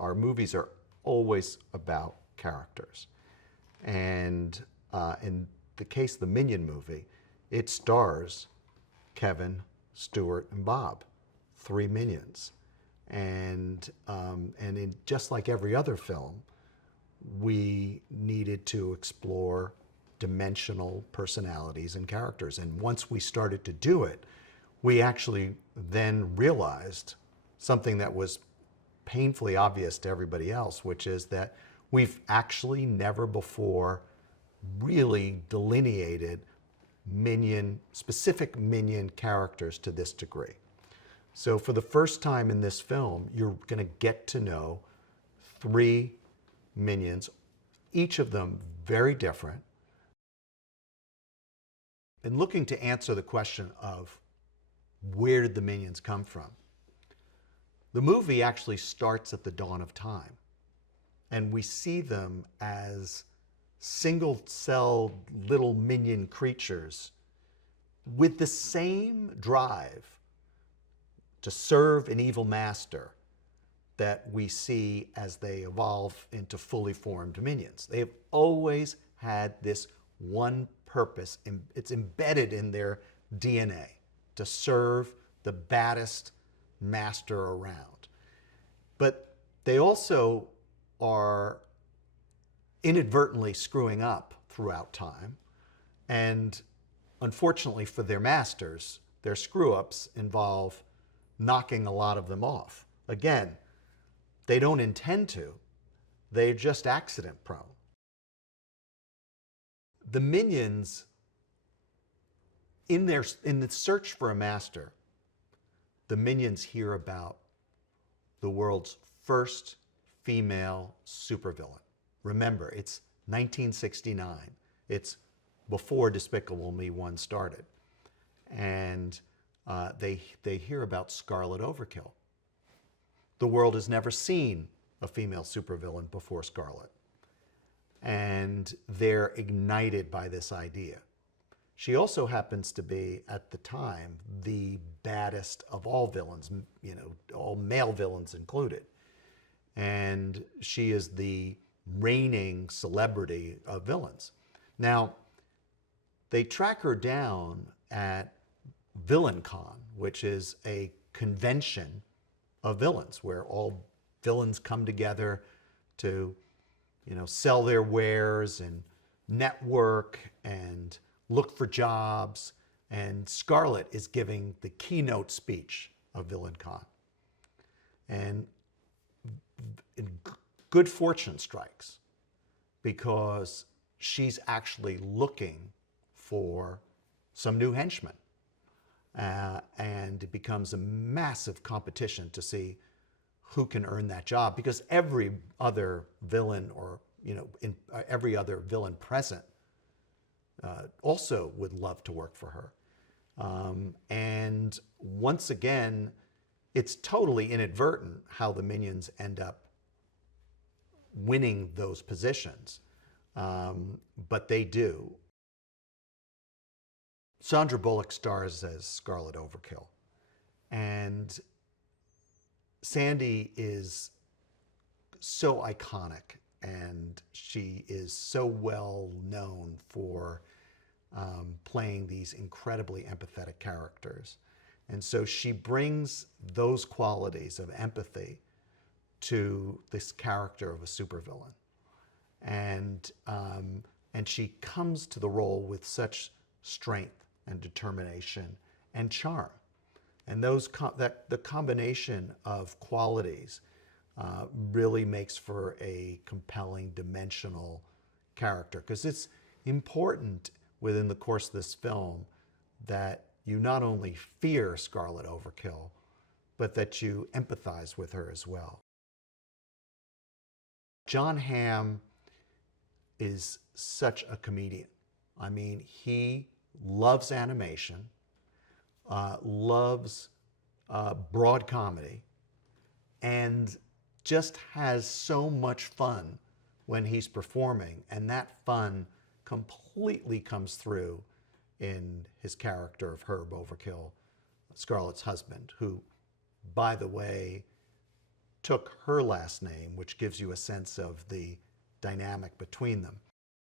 Our movies are always about characters. And in the case of the Minion movie, it stars Kevin, Stuart, and Bob, three minions. And just like every other film, we needed to explore dimensional personalities and characters. And once we started to do it, we actually then realized something that was painfully obvious to everybody else, which is that we've actually never before really delineated specific Minion characters to this degree. So for the first time in this film, you're going to get to know three Minions, each of them very different. And looking to answer the question of where did the Minions come from, the movie actually starts at the dawn of time. And we see them as single-celled little minion creatures with the same drive to serve an evil master that we see as they evolve into fully formed minions. They have always had this one purpose. It's embedded in their DNA, to serve the baddest master around. But they also are inadvertently screwing up throughout time. And unfortunately for their masters, their screw-ups involve knocking a lot of them off. Again, they don't intend to. They're just accident prone. The minions, in the search for a master, the minions hear about the world's first female supervillain. Remember, it's 1969. It's before Despicable Me 1 started. And they hear about Scarlet Overkill. The world has never seen a female supervillain before Scarlet. And they're ignited by this idea. She also happens to be, at the time, the baddest of all villains, all male villains included. And she is the reigning celebrity of villains. Now, they track her down at Minionkind, which is a convention of villains where all villains come together to, sell their wares and network and look for jobs. And Scarlet is giving the keynote speech of Minionkind. And good fortune strikes because she's actually looking for some new henchmen. And it becomes a massive competition to see who can earn that job, because every other villain every other villain present also would love to work for her. And once again, it's totally inadvertent how the minions end up winning those positions, but they do. Sandra Bullock stars as Scarlet Overkill, and Sandy is so iconic, and she is so well known for playing these incredibly empathetic characters. And so she brings those qualities of empathy to this character of a supervillain. And she comes to the role with such strength and determination and charm. And the combination of qualities really makes for a compelling, dimensional character. Because it's important within the course of this film that you not only fear Scarlet Overkill, but that you empathize with her as well. John Hamm is such a comedian. I mean, he loves animation, loves broad comedy, and just has so much fun when he's performing. And that fun completely comes through in his character of Herb Overkill, Scarlet's husband, who, by the way, took her last name, which gives you a sense of the dynamic between them.